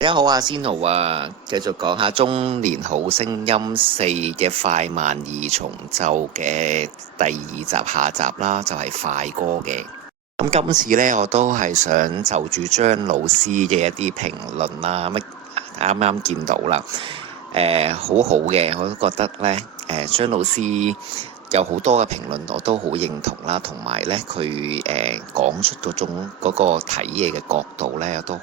大家好啊，仙奴啊，繼續講下《中年好聲音4》嘅快慢二重奏嘅第二集下集啦，就係快歌嘅。咁今次呢，我都係想就住張老師嘅一啲評論啦，啱啱見到啦，好好嘅，我都覺得呢，張老師有好多嘅評論我都好認同啦，同埋呢，佢講出嗰個睇嘢嘅角度呢，都好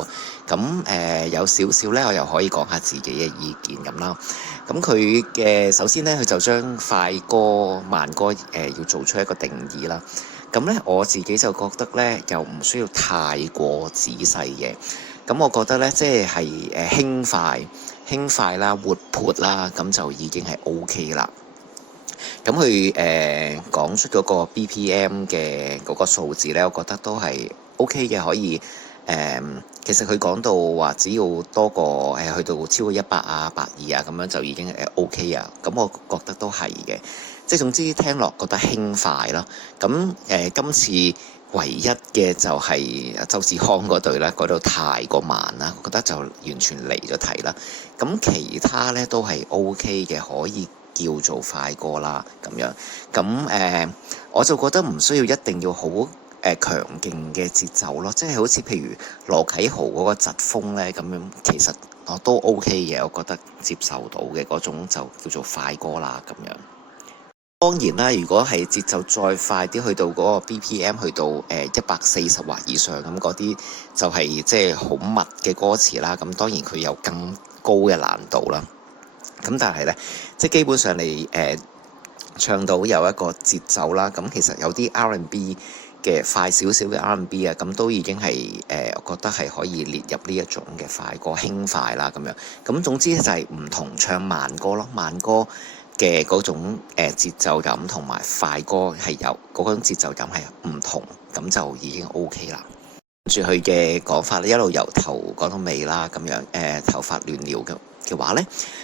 啊。咁有少少呢，我又可以講下自己嘅意見咁啦。咁佢嘅首先呢，佢就將快歌慢歌要做出一個定義啦。咁呢，我自己就覺得呢，又唔需要太過仔細嘅。咁我覺得呢，即係輕快啦、活潑啦，咁就已經係 OK 啦。咁佢講出嗰個 BPM 嘅嗰個數字呢，我覺得都係 OK 嘅，可以其實佢講到話，只要多過去到超過100啊、120啊咁樣就已經OK 啊。咁我覺得都係嘅，即係總之聽落覺得輕快咯。咁今次唯一嘅就係周志康嗰隊啦，嗰度太過慢啦，我覺得就完全離咗題啦。咁其他呢都係 OK 嘅，可以叫做快歌啦咁樣。咁我就覺得唔需要一定要好強勁嘅節奏咯，即係好似譬如羅啟豪嗰個疾風呢咁樣，其實我都 OK 嘅，我覺得接受到嘅嗰種就叫做快歌啦咁樣。當然啦，如果係節奏再快啲，去到嗰個 BPM 去到140或以上咁，嗰啲就係即係好密嘅歌詞啦。咁當然佢有更高嘅難度啦。咁但係呢，即係基本上你唱到有一個節奏啦。咁其實有啲 R&B 嘅快少少嘅 R&B 啊，咁都已經係我覺得係可以列入呢一種嘅快歌輕快啦咁樣。咁總之就係唔同唱慢歌咯，慢歌嘅嗰種節奏感同埋快歌係有嗰種節奏感係唔同，咁就已經 OK 啦。跟住佢嘅講法咧，一路由頭講到尾啦，咁樣頭髮亂了嘅話呢，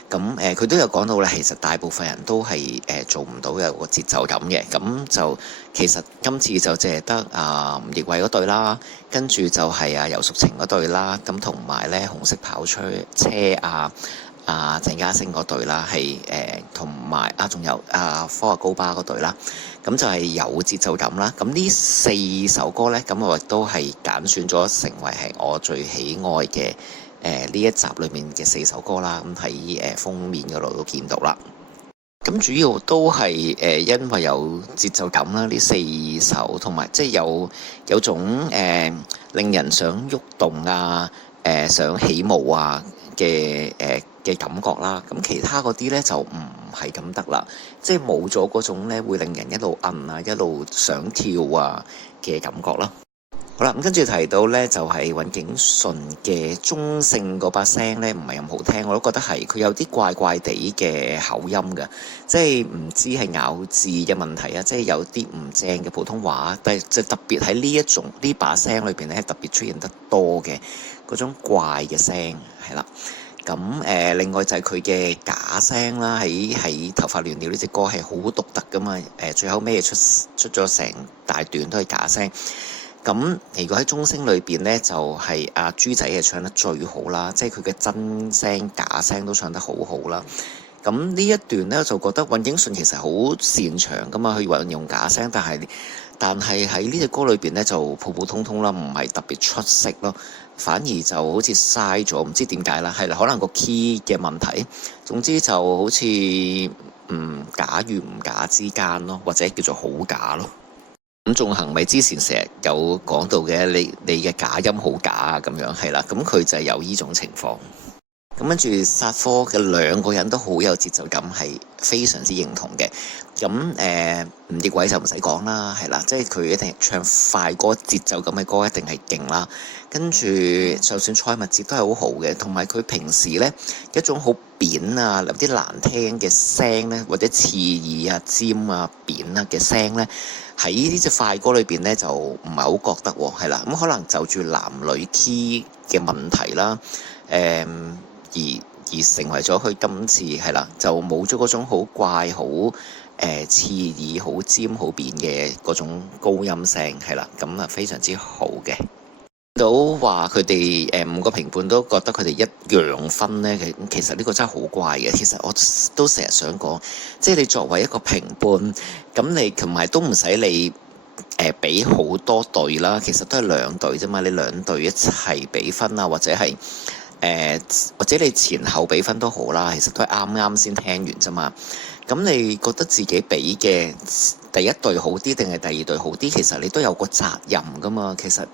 咁佢都有講到咧，其實大部分人都係做唔到有個節奏感嘅。咁就其實今次就淨係得吳亦偉嗰隊啦，跟住就係游淑晴嗰隊啦，咁同埋咧紅色跑車鄭嘉誠嗰隊啦，係同埋仲有科學高巴嗰隊啦，咁就係有節奏感啦。咁呢4首歌呢，咁我亦都係揀選咗成為係我最喜愛嘅呢一集裏面嘅4首歌啦。咁喺封面嗰度都見到啦。咁主要都係因為有節奏感啦，呢4首同埋即係有種令人想喐動啊，想起舞啊嘅感覺啦。咁其他嗰啲呢，就唔係咁得啦，即係冇咗嗰種呢會令人一路摁啊一路想跳啊嘅感覺啦。好啦，咁跟住提到呢，就係尹景純嘅中性嗰把聲呢，唔係咁好聽，我都覺得係佢有啲怪怪地嘅口音㗎，即係唔知係咬字嘅問題啊，即係有啲唔正嘅普通話，但係就特別喺呢把聲裏邊呢，特別出現得多嘅嗰種怪嘅聲係啦。咁另外就係佢嘅假聲啦，喺頭髮亂了呢隻歌係好獨特噶嘛，最後尾出咗成大段都係假聲。咁如果喺中聲裏邊呢，就係阿豬仔係唱得最好啦，即係佢嘅真聲假聲都唱得好好啦。咁呢一段呢，就覺得尹景純其實好擅長噶嘛，去運用假聲，但係喺呢隻歌裏邊呢，就普普通通啦，唔係特別出色咯，反而就好似嘥咗，唔知點解啦，係啦，可能個 key 嘅問題。總之就好似假與唔假之間咯，或者叫做好假咯。咁仲恒咪之前成日有講到嘅，你嘅假音好假啊，咁樣係啦，咁佢就係有呢種情況。咁跟住殺科嘅兩個人都好有節奏感，係非常之認同嘅。咁吳亦偉就唔使講啦，係啦，即係佢一定係唱快歌節奏咁嘅歌，一定係勁啦。跟住就算蔡密哲都係好好嘅，同埋佢平時呢一種好扁啊，有啲難聽嘅聲呢，或者刺耳啊、尖啊、扁啊嘅聲呢，喺呢隻快歌裏邊呢，就唔係好覺得喎，係啦。咁可能就住男女 key 嘅問題啦，而成為咗佢今次係啦，就冇咗嗰種好怪、好刺耳、好尖、好扁嘅嗰種高音聲係啦，咁啊非常之好嘅。到話佢哋5個評判都覺得佢哋一樣分呢。其實呢個真係好怪嘅。其實我都成日想講，即係你作為一個評判，咁你同埋都唔使你俾好多隊啦，其實都係兩隊啫嘛。你兩隊一齊俾分啊，或者係或者你前後俾分都好啦，其實都係啱啱先聽完啫嘛。咁你覺得自己俾嘅第一隊好啲定係第二隊好啲？其實你都有個責任噶嘛。其實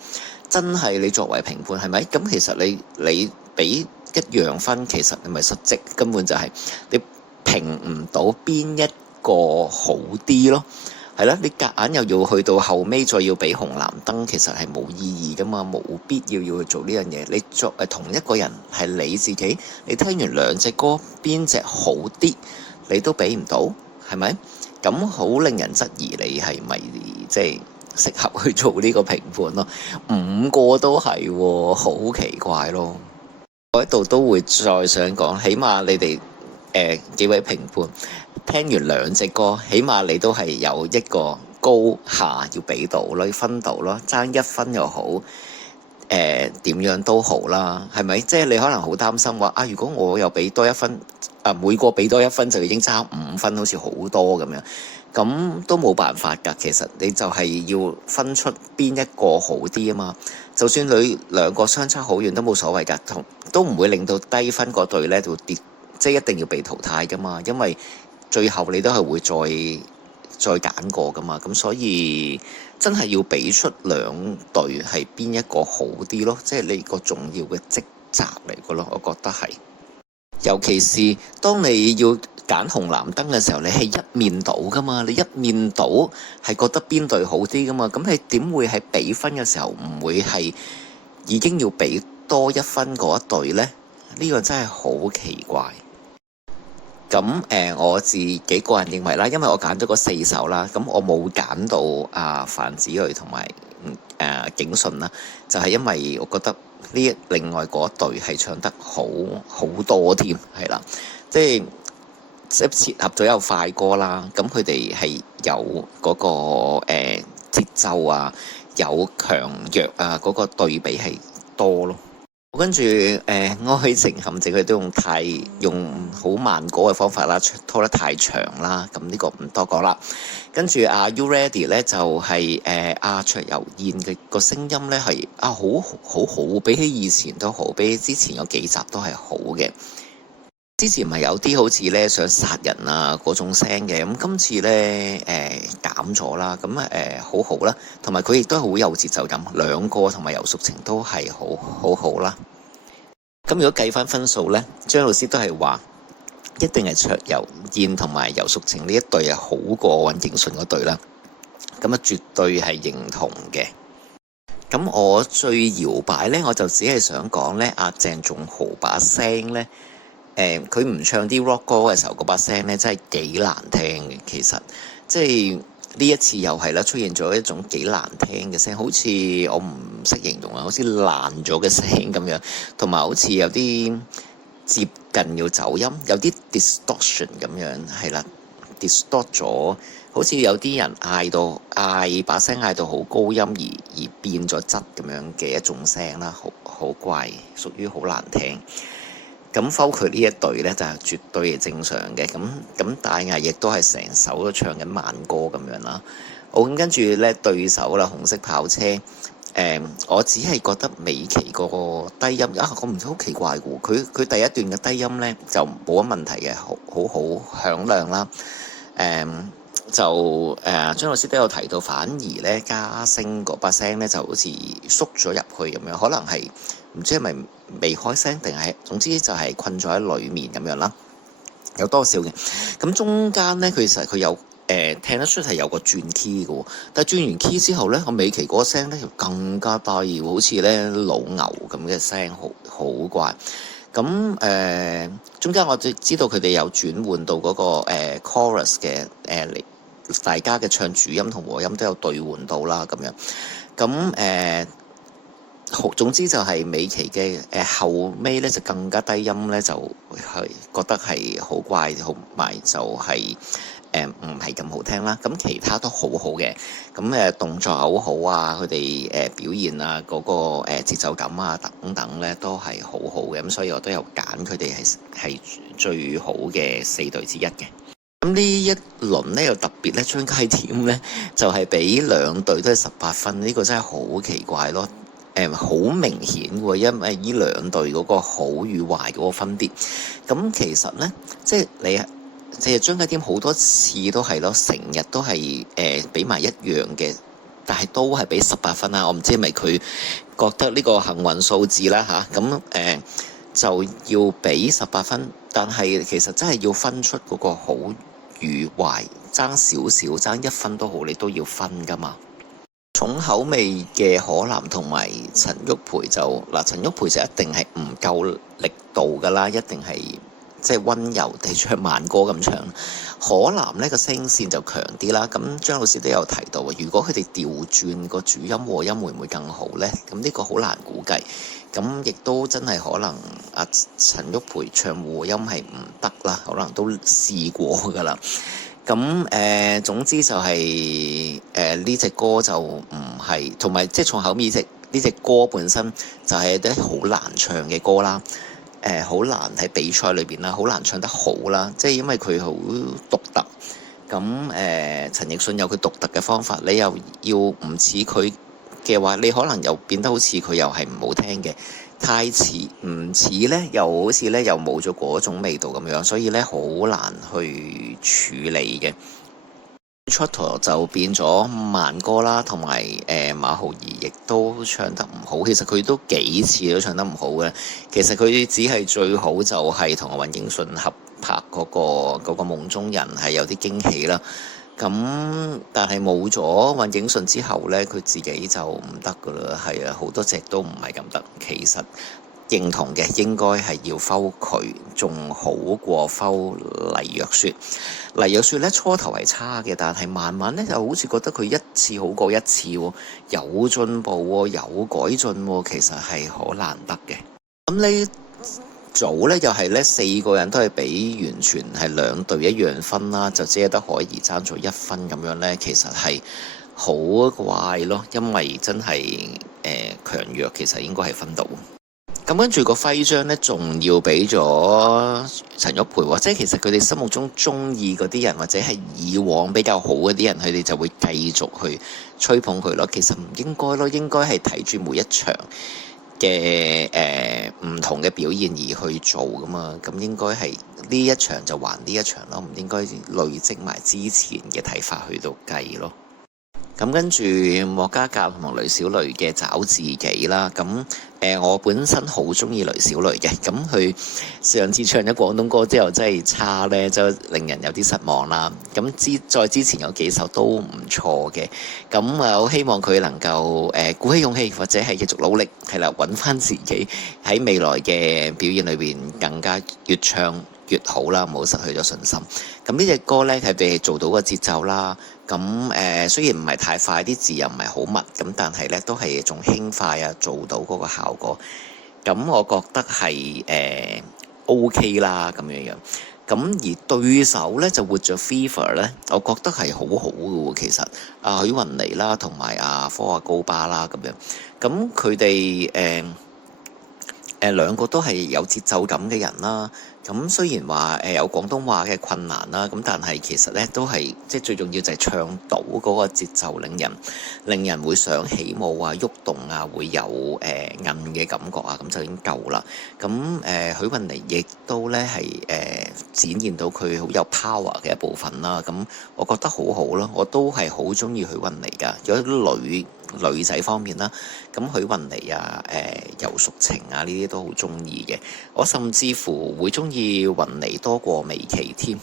真係你作為評判係咪？咁其實你俾一樣分，其實你咪失職，根本就係你評唔到邊一個好啲咯。係啦，你夾硬又要去到後尾再要俾紅藍燈，其實係冇意義噶嘛，冇必要去做呢樣嘢。你作同一個人係你自己，你聽完兩隻歌邊隻好啲，你都俾唔到，係咪？咁好令人質疑你係咪即係適合去做呢個評判咯？5個都係喎，好奇怪咯！我喺度都會再想講，起碼你哋幾位評判聽完兩隻歌，起碼你都係有一個高下要俾到咯，分到咯，爭1分又好，點樣都好啦，係咪？即係你可能好擔心話如果我又俾多1分，每個俾多1分就已經差5分，好似好多咁樣，咁都冇辦法㗎。其實你就係要分出邊一個好啲啊嘛。就算你兩個相差好遠都冇所謂㗎，都唔會令到低分嗰隊呢就跌，即係一定要被淘汰㗎嘛。因為最後你都係會再揀過㗎嘛。咁所以真係要俾出兩隊係邊一個好啲咯，即係你個重要嘅職責嚟㗎咯。我覺得係。尤其是當你要揀紅藍燈嘅時候，你係一面倒噶嘛，你一面倒係覺得邊隊好啲噶嘛，咁你點會係比分嘅時候唔會係已經要俾多1分嗰一隊呢？呢個真係好奇怪。咁我自己個人認為啦，因為我揀咗嗰4首啦，咁我冇揀到范子睿同埋景順啦，就係因為我覺得另外嗰隊係唱得好多添，係啦，即係切合咗有快歌啦，咁佢哋係有嗰個節奏啊，有強弱啊，嗰個對比係多咯。跟住愛情陷阱佢都用好慢歌嘅方法啦，拖得太長啦，咁呢個唔多講啦。跟住You Ready 咧就係卓悠燕嘅個聲音咧係好，比起以前都好，比起之前有幾集都係好嘅。之前咪有啲好似咧想殺人嗰種聲嘅，咁今次咧減咗啦，咁好好啦，同埋佢亦都係好有節奏感，兩個同埋游淑晴都係好啦。咁如果計翻分數咧，張老師都係話一定係卓悠燕同埋游淑晴呢一隊係好過尹景順嗰隊啦，咁絕對係認同嘅。咁我最搖擺咧，我就只係想講咧，鄭仲豪把聲咧。佢唔唱啲 rock 歌嘅時候，嗰把聲咧真係幾難聽嘅。其實即係呢一次又係啦，出現咗一種幾難聽嘅聲，好似我唔識形容好似爛咗嘅聲咁樣，同埋好似有啲接近要走音，有啲 distortion 咁樣，係啦 distort 咗，好似有啲人把聲嗌到好高音而變咗質咁樣嘅一種聲啦，好怪，屬於好難聽。咁 Folklore 呢一隊呢，就係絕對係正常嘅，咁大牙亦都係成首都唱緊慢歌咁樣啦。好，咁跟住呢對手啦，紅色跑車，我只係覺得美琪個低音我唔知好奇怪嘅喎，佢第一段嘅低音呢，就冇乜問題嘅，好響亮啦。張老師都有提到，反而呢嘉升嗰把聲呢，就好似縮咗入去咁樣，可能係唔知係咪未開聲定係，總之就係困咗喺裡面咁樣啦，有多少嘅。咁中間呢，其實佢有聽得出係有個轉 key 嘅，但係轉完 key 之後呢，我美琪嗰個聲呢就更加低，好似呢老牛咁嘅聲，好怪。咁中間我知道佢哋有轉換到嗰個chorus 嘅大家嘅唱主音同和音都有對換到啦，咁樣。咁總之就係美琪嘅後尾咧就更加低音咧，就係覺得係好怪，好埋就係唔係咁好聽啦。咁其他都好好嘅，咁動作好好啊，佢哋表現啊嗰個節奏感啊等等咧都係好好嘅，咁所以我都有揀佢哋係最好嘅4隊之一嘅。咁呢一輪咧又特別咧，張佳添咧就係俾2隊都係18分，呢個真係好奇怪咯。好明顯喎，因為呢2隊嗰個好與壞嗰個分別。咁其實呢，即係你即係張佳添好多次都係咯，成日都係俾埋一樣嘅，但係都係俾18分啦。我唔知係咪佢覺得呢個幸運數字啦嚇，咁就要俾18分，但係其實真係要分出嗰個好與壞，爭少少，爭1分都好，你都要分噶嘛。重口味嘅可男同埋陳玉培就嗱，陳玉培就一定係唔夠力度噶啦，一定係即係溫柔地唱慢歌咁唱。可男呢個聲線就強啲啦。咁張老師都有提到，如果佢哋調轉個主音和音會唔會更好呢？咁呢個好難估計。咁亦都真係可能阿陳玉培唱和音係唔得啦，可能都試過噶啦。咁總之就係呢隻歌就唔係，同埋即係重口味呢隻歌本身就係啲好難唱嘅歌啦，好難喺比賽裏邊啦，好難唱得好啦，即係因為佢好獨特。咁陳奕迅有佢獨特嘅方法，你又要唔似佢嘅話，你可能又變得好似佢又係唔好聽嘅。太似唔似呢，又好似呢，又冇咗嗰種味道咁樣，所以呢，好難去處理嘅。出頭就變咗慢歌啦，同埋馬浩兒亦都唱得唔好。其實佢都幾次都唱得唔好嘅。其實佢只係最好就係同阿尹英信合拍嗰個夢中人係有啲驚喜啦。咁但係冇咗尹英信之後呢，佢自己就唔得噶啦。係啊，好多隻都唔係咁得。其實認同嘅應該係要摟佢，仲好過摟黎若雪。黎若雪呢，初頭係差嘅，但係慢慢呢就好似覺得佢一次好過一次喎，有進步喎，有改進喎，其實係好難得嘅。咁呢組呢又係呢4個人都係俾完全係2隊一樣分啦，就只係得可以爭咗1分咁樣呢，其實係好怪咯，因為真係強弱其實應該係分到。咁跟住個徽章呢，仲要俾咗陳玉培喎，即係其實佢哋心目中中意嗰啲人，或者係以往比較好嗰啲人，佢哋就會繼續去吹捧佢咯。其實唔應該咯，應該係睇住每一場嘅唔同嘅表現而去做噶嘛。咁應該係呢一場就還呢一場咯，唔應該累積埋之前嘅睇法去到計咯。咁跟住莫家教同埋雷小雷嘅找自己啦，咁我本身好中意雷小雷嘅，咁佢上次唱咗廣東歌之後真係差呢，就令人有啲失望啦。咁再之前有幾首都唔錯嘅，咁好希望佢能夠鼓起勇氣，或者係繼續努力，係啦，揾翻自己喺未來嘅表現裏邊更加越唱越好啦，唔好失去咗信心。咁呢隻歌呢，係俾做到個節奏啦。咁雖然唔係太快，啲字又唔係好密，咁但係呢都係一種輕快啊，做到嗰個效果。咁我覺得係OK 啦，咁樣樣。咁而對手呢，就活著 Fever 呢，我覺得係好好嘅喎。其實許雲妮啦，同埋科阿高巴啦咁樣。咁佢哋兩個都係有節奏感嘅人啦。咁雖然話有廣東話嘅困難啦，咁但係其實咧都係即係最重要就係唱到嗰個節奏，令人會想起舞啊、喐動啊，會有韌嘅感覺啊，咁就已經夠啦。咁許雲妮亦都咧係展現到佢好有 power 嘅一部分啦。咁我覺得好好咯，我都係好中意許雲妮㗎。有啲女仔方面啦，咁許雲妮啊、游淑晴啊呢啲都好中意嘅。我甚至乎會中意雲妮多過美琪添。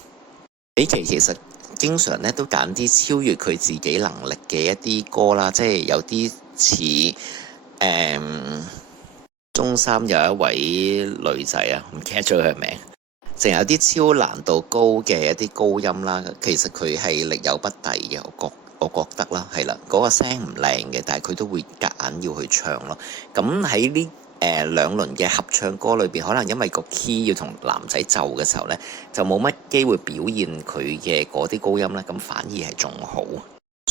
美琪其實經常咧都揀啲超越佢自己能力嘅一啲歌啦，即係有啲似中三有一位女仔啊，唔記得咗佢名，淨有啲超難度高嘅一啲高音啦。其實佢係力有不逮嘅，我覺得啦，係啦，嗰個聲唔靚嘅，但係佢都會夾硬要去唱咯。咁喺呢兩輪嘅合唱歌裏邊，可能因為個 key 要同男仔奏嘅時候呢，就冇乜機會表現佢嘅嗰啲高音呢，咁反而係仲好。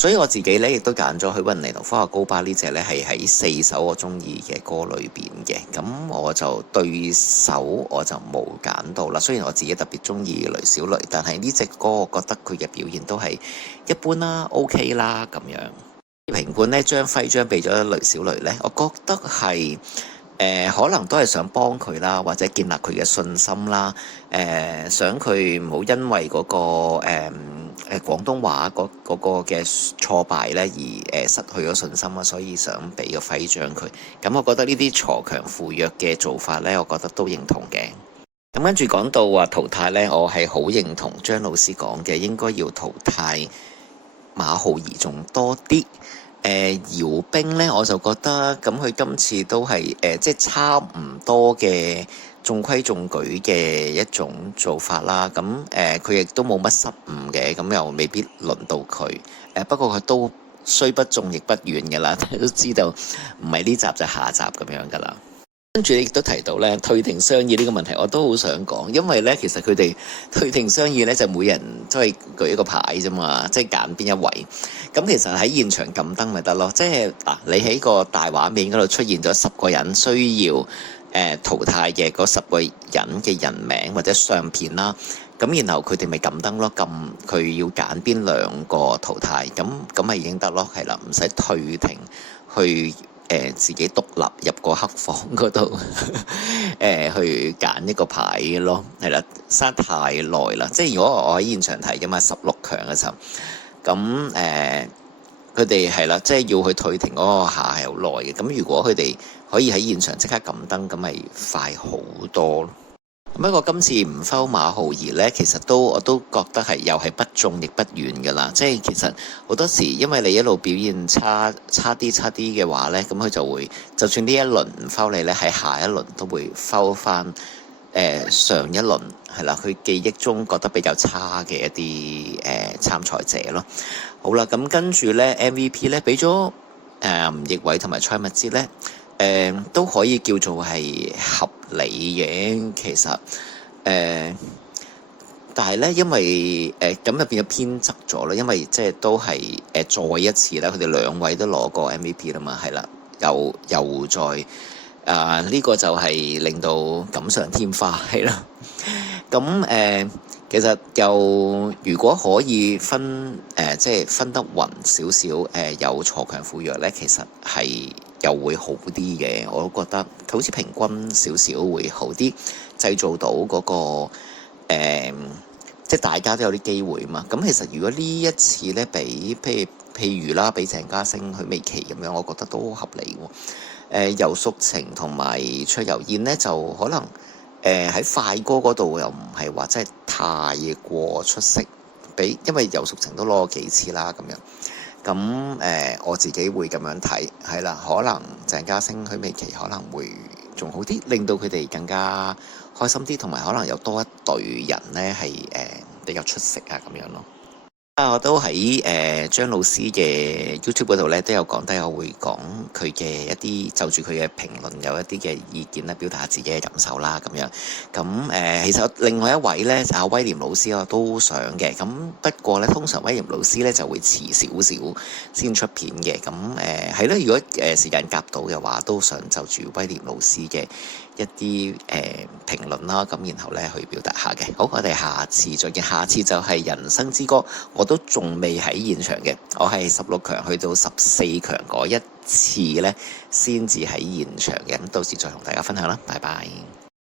所以我自己呢，亦都揀咗許雲尼同科學高巴呢隻呢，係喺4首我中意嘅歌裏邊嘅。咁我就對手我就冇揀到啦。雖然我自己特別中意雷小雷，但係呢隻歌我覺得佢嘅表現都係一般啦，OK 啦咁樣。評判呢，將徽章俾咗雷小雷呢，我覺得係可能都係想幫佢啦，或者建立佢嘅信心啦。想佢唔好因為嗰個廣東話嗰個嘅挫敗呢而失去咗信心啊，所以想俾個徽章佢。咁我覺得呢啲鋤強扶弱嘅做法呢，我覺得都認同嘅。咁跟住講到話淘汰呢，我係好認同張老師講嘅，應該要淘汰馬浩兒仲多啲。姚兵呢，我就覺得咁佢今次都係即係差唔多嘅中規中矩嘅一種做法啦。咁佢亦都冇乜失誤嘅，咁又未必輪到佢。不過佢都雖不中亦不遠嘅啦，都知道唔係呢集就下集咁樣噶啦。跟住亦都提到咧退庭商議呢個問題，我都好想講，因為咧其實佢哋退庭商議咧就每人都係舉一個牌啫嘛，即係揀邊一位。咁其實喺現場撳燈咪得咯，即係嗱，你喺個大畫面嗰度出現咗10個人需要淘汰嘅嗰10個人嘅人名或者相片啦，咁然後佢哋咪撳燈咯，撳佢要揀邊2個淘汰，咁咪已經得咯，係啦，唔使退庭去。自己獨立入個黑房嗰度，去揀一個牌咯，係啦，嘥太耐啦。即係如果我喺現場睇嘅嘛，16強嘅時候，咁佢哋係啦，即係要去退庭嗰個下係好耐嘅。咁如果佢哋可以喺現場即刻撳燈，咁咪快好多咯。不過今次唔收馬浩兒呢，其實我都覺得係又係不中亦不遠㗎啦。即係其實好多時，因為你一路表現差啲嘅話呢，咁佢就會就算呢一輪唔收你呢，喺下一輪都會收翻上一輪係啦，佢記憶中覺得比較差嘅一啲參賽者咯。好啦，咁跟住呢 MVP 呢，俾咗吳奕偉同埋蔡蜜哲呢。都可以叫做係合理嘅，其實但係咧，因為咁就變咗偏側咗啦，因為即係都係再一次啦，佢哋2位都攞過 MVP 啦嘛，係啦，又再呢個就係令到錦上添花係啦。咁其實又如果可以分即係分得勻少少，有鋤強扶弱咧，其實係又會好啲嘅。我都覺得好似平均少少會好啲，製造到嗰個即係大家都有啲機會嘛。咁其實如果呢一次咧，俾譬如啦，俾鄭嘉星、許美琪咁樣，我覺得都合理喎。游淑晴同埋卓悠燕咧，就可能喺快歌嗰度又唔係話真係太過出色，因為游淑晴都攞過幾次啦咁樣。咁我自己會咁樣睇，係啦，可能鄭嘉星、許美琪可能會仲好啲，令到佢哋更加開心啲，同埋可能有多一隊人呢係比較出色啊咁樣咯。我都喺張老師嘅 YouTube 嗰度咧都有講低，我會講佢嘅一啲就住佢嘅評論有一啲嘅意見咧，表達下自己嘅感受啦咁樣。咁其實另外一位咧就阿威廉老師我都想嘅，咁不過咧通常威廉老師咧就會遲少少先出片嘅。咁係咯，如果時間夾到嘅話，都想就住威廉老師嘅一啲評論啦，咁然後咧去表達下嘅。好，我哋下次再見。下次就係人生之歌，我都仲未喺現場嘅，我係16強去到14強嗰一次咧，先至喺現場嘅。咁到時再同大家分享啦，拜拜。